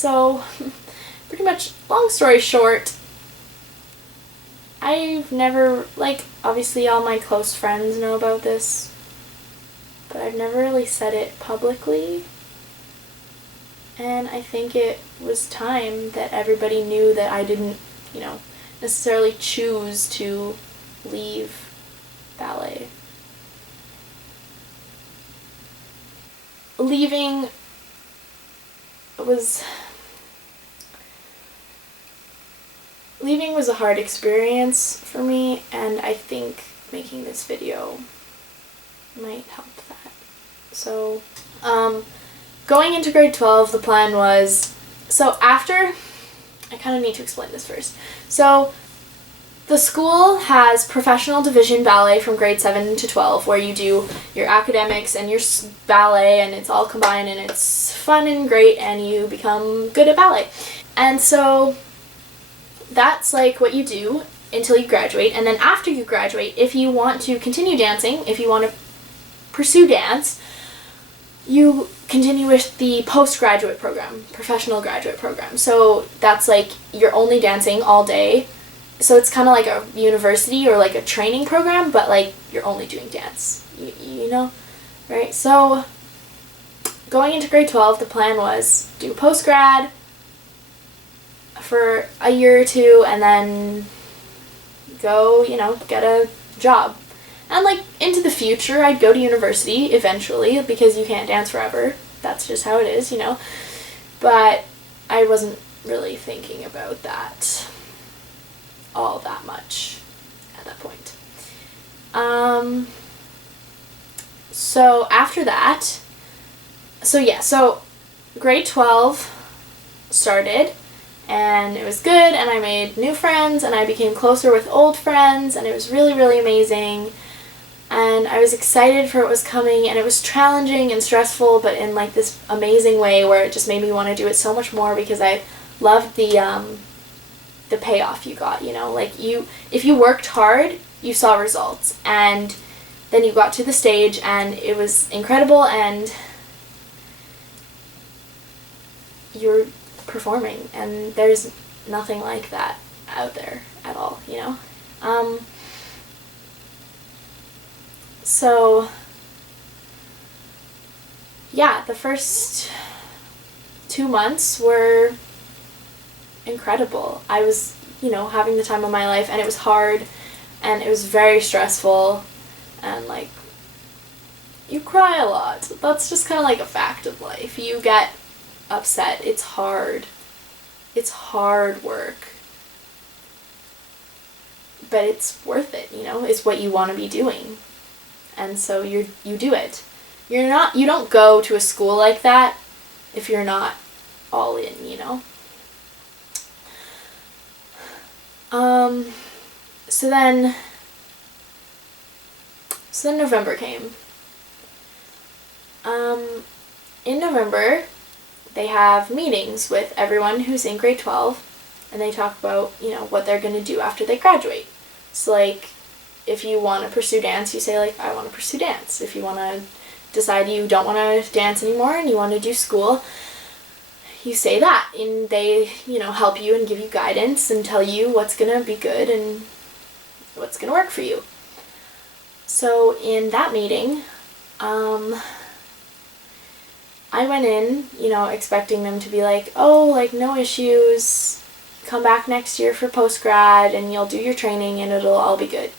So, pretty much, long story short, I've never, like, obviously all my close friends know about this, but I've never really said it publicly. And I think it was time that everybody knew that I didn't, necessarily choose to leave ballet. Leaving was a hard experience for me, and I think making this video might help that. So, going into grade 12, the plan was, I kind of need to explain this first. So, the school has professional division ballet from grade 7 to 12, where you do your academics and your ballet, and it's all combined, and it's fun and great, and you become good at ballet. And so, that's like what you do until you graduate, and then after you graduate, if you want to continue dancing, if you want to pursue dance, you continue with the postgraduate program, professional graduate program. So that's like you're only dancing all day. So it's kind of like a university or like a training program, but like you're only doing dance, right? So going into grade 12, the plan was do postgrad for a year or two, and then go, get a job. And, like, into the future, I'd go to university eventually, because you can't dance forever. That's just how it is, But I wasn't really thinking about that all that much at that point. So after that, so grade 12 started, and it was good, and I made new friends, and I became closer with old friends, and it was really, really amazing. And I was excited for what was coming, and it was challenging and stressful, but in like this amazing way where it just made me want to do it so much more, because I loved the payoff you got, like if you worked hard, you saw results, and then you got to the stage, and it was incredible, and you're performing, and there's nothing like that out there at all, So, yeah, the first 2 months were incredible. I was, having the time of my life, and it was hard, and it was very stressful, and, like, you cry a lot. That's just kind of like a fact of life. You get upset. It's hard. It's hard work. But it's worth it, It's what you want to be doing. And so you do it. You don't go to a school like that if you're not all in, So then November came. In November, they have meetings with everyone who's in grade 12, and they talk about, what they're going to do after they graduate. So, like, if you want to pursue dance, you say, like, I want to pursue dance. If you want to decide you don't want to dance anymore and you want to do school, you say that. And they, help you and give you guidance and tell you what's going to be good and what's going to work for you. So in that meeting, I went in, expecting them to be like, oh, like, no issues, come back next year for postgrad, and you'll do your training, and it'll all be good.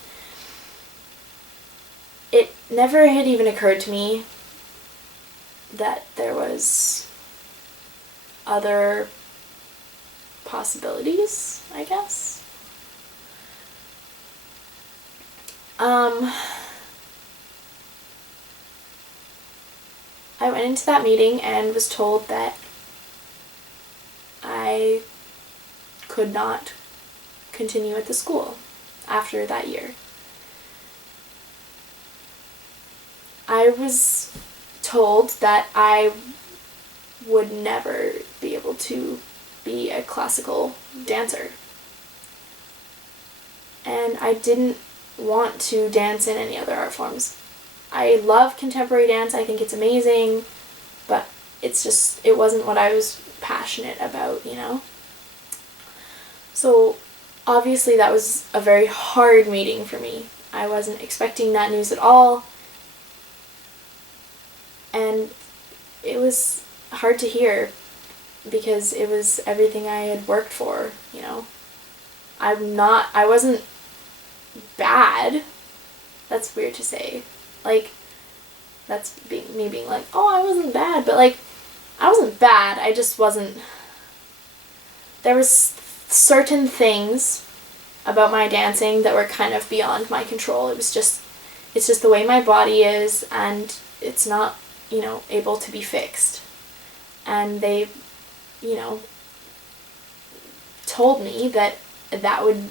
It never had even occurred to me that there was other possibilities, I guess. I went into that meeting and was told that I could not continue at the school after that year. I was told that I would never be able to be a classical dancer. And I didn't want to dance in any other art forms. I love contemporary dance, I think it's amazing, but it wasn't what I was passionate about, So obviously that was a very hard meeting for me. I wasn't expecting that news at all, and it was hard to hear because it was everything I had worked for, I wasn't bad. That's weird to say. Like, that's me being like, oh, I wasn't bad, but like, I wasn't bad, I just wasn't, there was certain things about my dancing that were kind of beyond my control. It's just the way my body is, and it's not, able to be fixed. And they, told me that would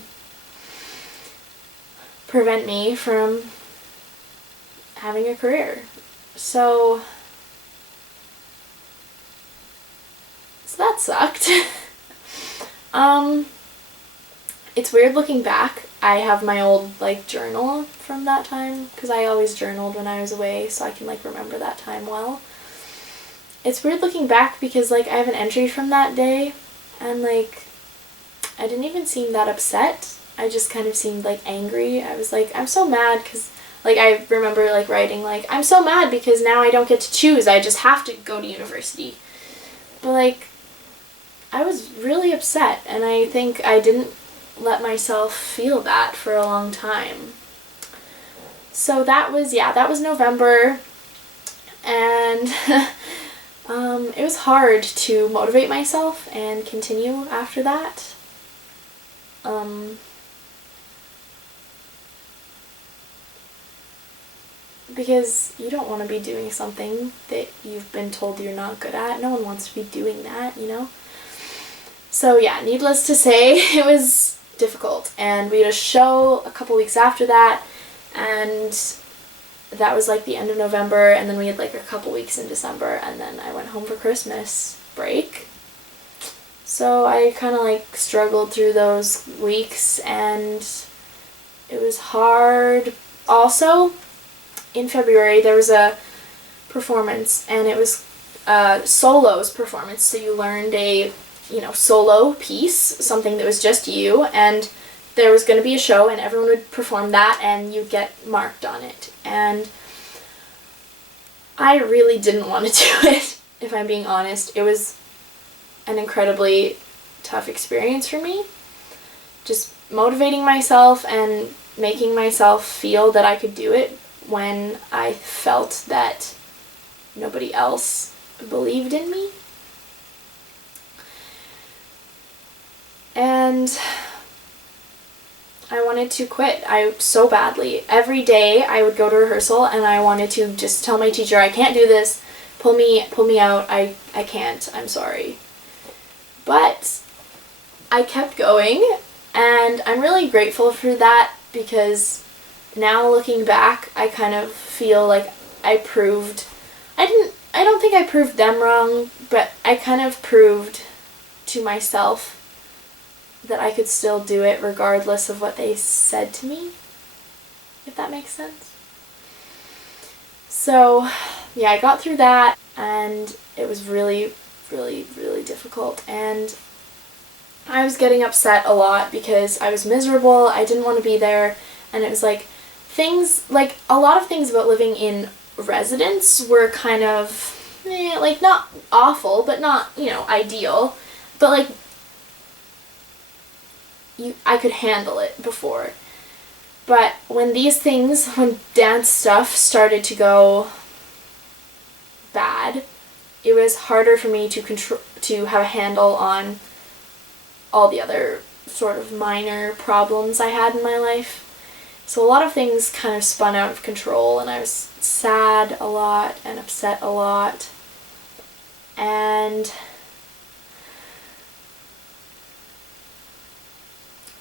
prevent me from having a career. So that sucked. It's weird looking back. I have my old, journal from that time, because I always journaled when I was away, so I can, remember that time well. It's weird looking back because, I have an entry from that day, and, I didn't even seem that upset. I just kind of seemed, angry. I was I'm so mad because, I remember, writing, I'm so mad because now I don't get to choose. I just have to go to university. But, I was really upset, and I think I didn't let myself feel that for a long time. So that was November, and it was hard to motivate myself and continue after that. Because you don't want to be doing something that you've been told you're not good at. No one wants to be doing that, So yeah, needless to say, it was difficult. And we had a show a couple weeks after that, and that was the end of November, and then we had a couple weeks in December, and then I went home for Christmas break. So I kind of struggled through those weeks, and it was hard. Also, in February there was a performance, and it was a solos performance, so you learned a solo piece, something that was just you, and there was going to be a show, and everyone would perform that, and you'd get marked on it. And I really didn't want to do it, if I'm being honest. It was an incredibly tough experience for me. Just motivating myself and making myself feel that I could do it when I felt that nobody else believed in me. And I wanted to quit. So badly. Every day I would go to rehearsal and I wanted to just tell my teacher, I can't do this. Pull me out. I can't. I'm sorry. But I kept going, and I'm really grateful for that, because now looking back, I kind of feel like I don't think I proved them wrong, but I kind of proved to myself that I could still do it regardless of what they said to me, if that makes sense. So, yeah, I got through that, and it was really, really, really difficult, and I was getting upset a lot because I was miserable, I didn't want to be there, and it was a lot of things about living in residence were kind of, not awful, but not, ideal, but I could handle it before. But when dance stuff started to go bad, it was harder for me to have a handle on all the other sort of minor problems I had in my life. So a lot of things kind of spun out of control, and I was sad a lot and upset a lot. And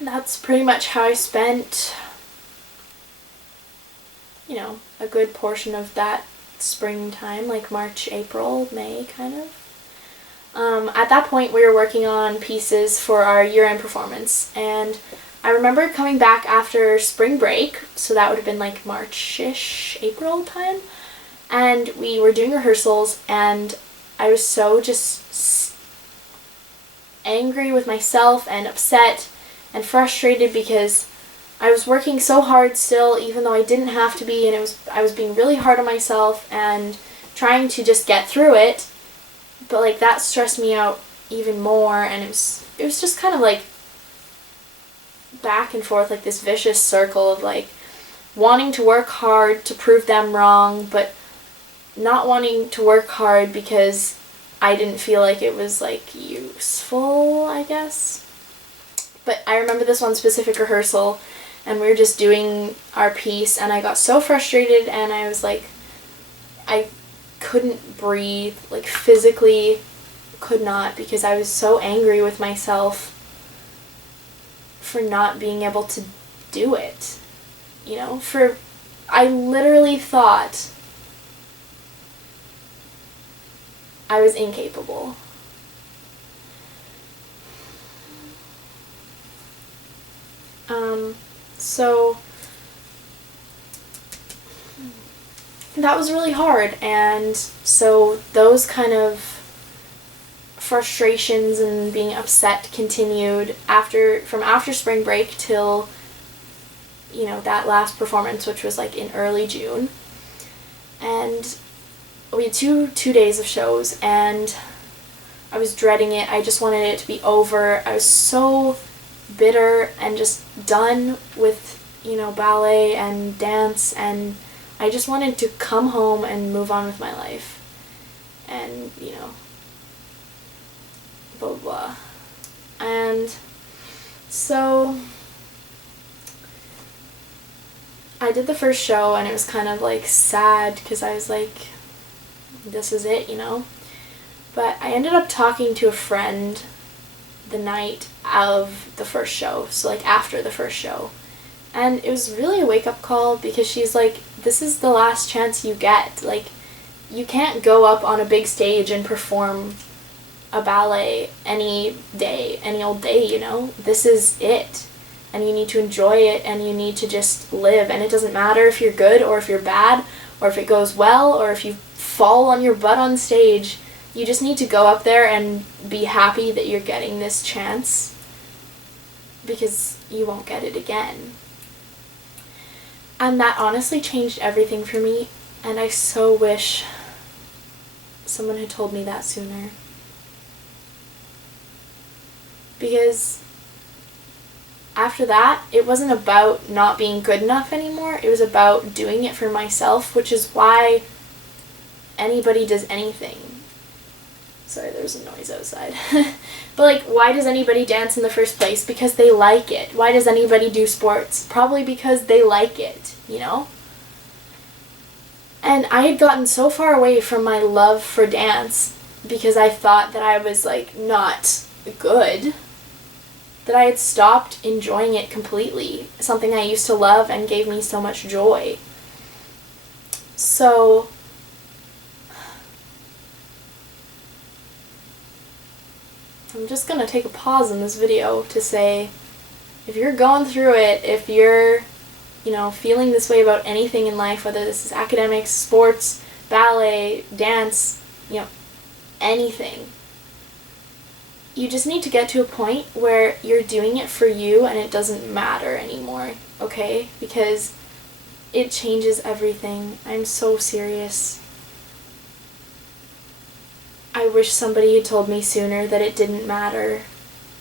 that's pretty much how I spent, a good portion of that springtime, March, April, May, kind of. At that point, we were working on pieces for our year-end performance, and I remember coming back after spring break, so that would have been March-ish, April time, and we were doing rehearsals, and I was so just angry with myself and upset and frustrated because I was working so hard still, even though I didn't have to be, and I was being really hard on myself and trying to just get through it. But like that stressed me out even more, and it was just kind of like back and forth, like this vicious circle of like wanting to work hard to prove them wrong, but not wanting to work hard because I didn't feel like it was like useful, I guess. But I remember this one specific rehearsal, and we were just doing our piece, and I got so frustrated, and I was like, I couldn't breathe, like physically could not, because I was so angry with myself for not being able to do it. You know, I literally thought I was incapable. So that was really hard, and so those kind of frustrations and being upset continued from after spring break till, you know, that last performance, which was like in early June. And we had two days of shows, and I was dreading it. I just wanted it to be over. I was so bitter and just done with, you know, ballet and dance, and I just wanted to come home and move on with my life. And, you know, blah, blah, blah. And so I did the first show, and it was kind of like sad because I was like, this is it, you know. But I ended up talking to a friend the night of the first show, so like after the first show. And it was really a wake-up call, because she's like, this is the last chance you get. Like, you can't go up on a big stage and perform a ballet any day, any old day, you know. This is it. And you need to enjoy it, and you need to just live. And it doesn't matter if you're good or if you're bad, or if it goes well, or if you fall on your butt on stage. You just need to go up there and be happy that you're getting this chance, because you won't get it again. And that honestly changed everything for me, and I so wish someone had told me that sooner. Because after that, it wasn't about not being good enough anymore. It was about doing it for myself, which is why anybody does anything. Sorry, there's a noise outside. But like, why does anybody dance in the first place? Because they like it. Why does anybody do sports? Probably because they like it, you know? And I had gotten so far away from my love for dance because I thought that I was like not good, that I had stopped enjoying it completely, something I used to love and gave me so much joy. So I'm just going to take a pause in this video to say, if you're going through it, if you're, you know, feeling this way about anything in life, whether this is academics, sports, ballet, dance, you know, anything, you just need to get to a point where you're doing it for you and it doesn't matter anymore, okay? Because it changes everything. I'm so serious. I wish somebody had told me sooner that it didn't matter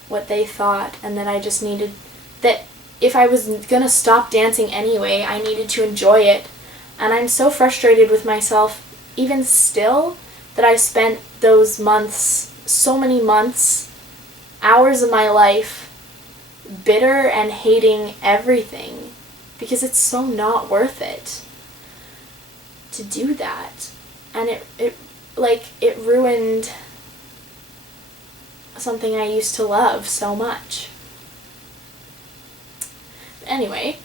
what they thought, and that I just needed, that if I was gonna stop dancing anyway, I needed to enjoy it. And I'm so frustrated with myself, even still, that I spent those months, so many months, hours of my life, bitter and hating everything, because it's so not worth it to do that. And it ruined something I used to love so much. Anyway,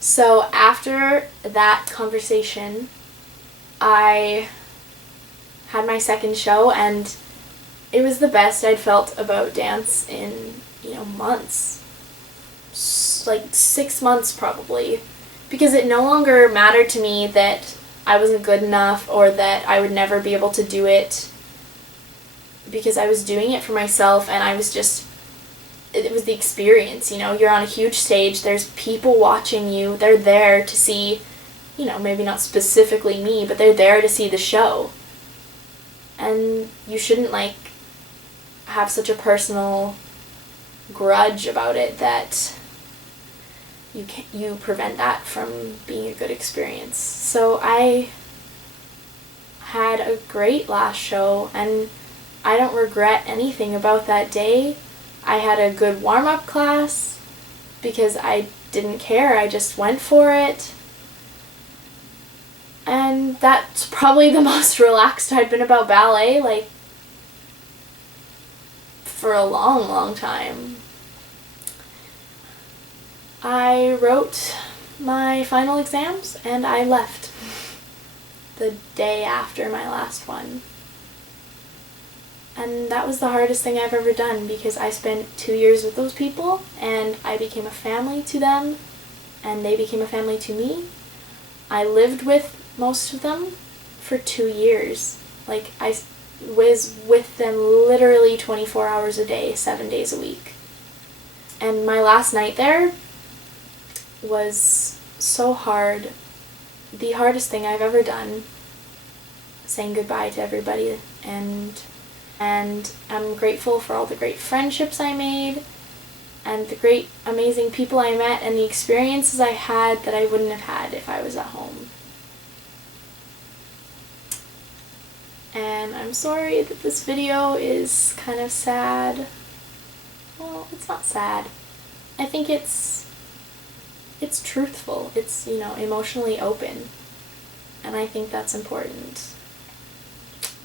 so after that conversation, I had my second show, and it was the best I'd felt about dance in, you know, months. Like 6 months probably. Because it no longer mattered to me that I wasn't good enough or that I would never be able to do it. because I was doing it for myself, and I was just, it was the experience, you know. You're on a huge stage, there's people watching you, they're there to see, you know, maybe not specifically me, but they're there to see the show. And you shouldn't, like, have such a personal grudge about it that you prevent that from being a good experience. So I had a great last show, and I don't regret anything about that day. I had a good warm-up class because I didn't care, I just went for it. And that's probably the most relaxed I'd been about ballet, like, for a long, long time. I wrote my final exams and I left the day after my last one. And that was the hardest thing I've ever done, because I spent 2 years with those people and I became a family to them and they became a family to me. I lived with most of them for 2 years. Like, I was with them literally 24 hours a day, 7 days a week. And my last night there was so hard. The hardest thing I've ever done, saying goodbye to everybody, and I'm grateful for all the great friendships I made and the great, amazing people I met and the experiences I had that I wouldn't have had if I was at home. And I'm sorry that this video is kind of sad. Well, it's not sad. I think it's truthful. It's, you know, emotionally open. And I think that's important.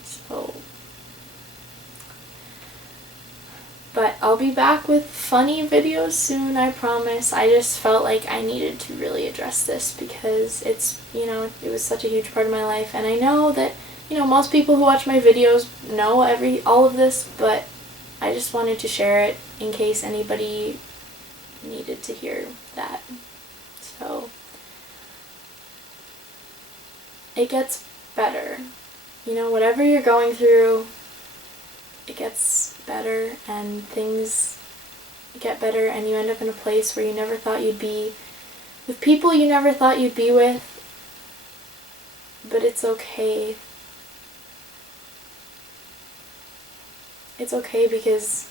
So, but I'll be back with funny videos soon, I promise. I just felt like I needed to really address this because it's, you know, it was such a huge part of my life. And I know that, you know, most people who watch my videos know all of this, but I just wanted to share it in case anybody needed to hear that. So, it gets better. You know, whatever you're going through, it gets better and things get better and you end up in a place where you never thought you'd be, with people you never thought you'd be with, but it's okay. It's okay because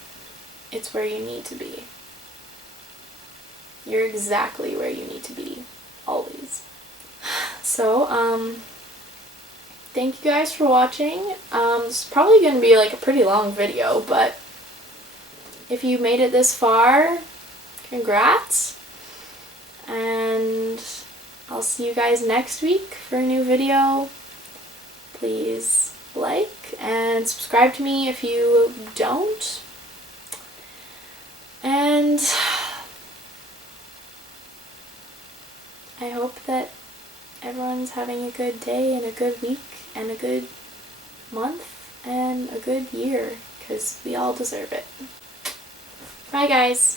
it's where you need to be. You're exactly where you need to be, always. So, thank you guys for watching. This is probably going to be like a pretty long video, but if you made it this far, congrats. And I'll see you guys next week for a new video. Please like and subscribe to me if you don't. And I hope that everyone's having a good day and a good week and a good month and a good year, because we all deserve it. Bye guys!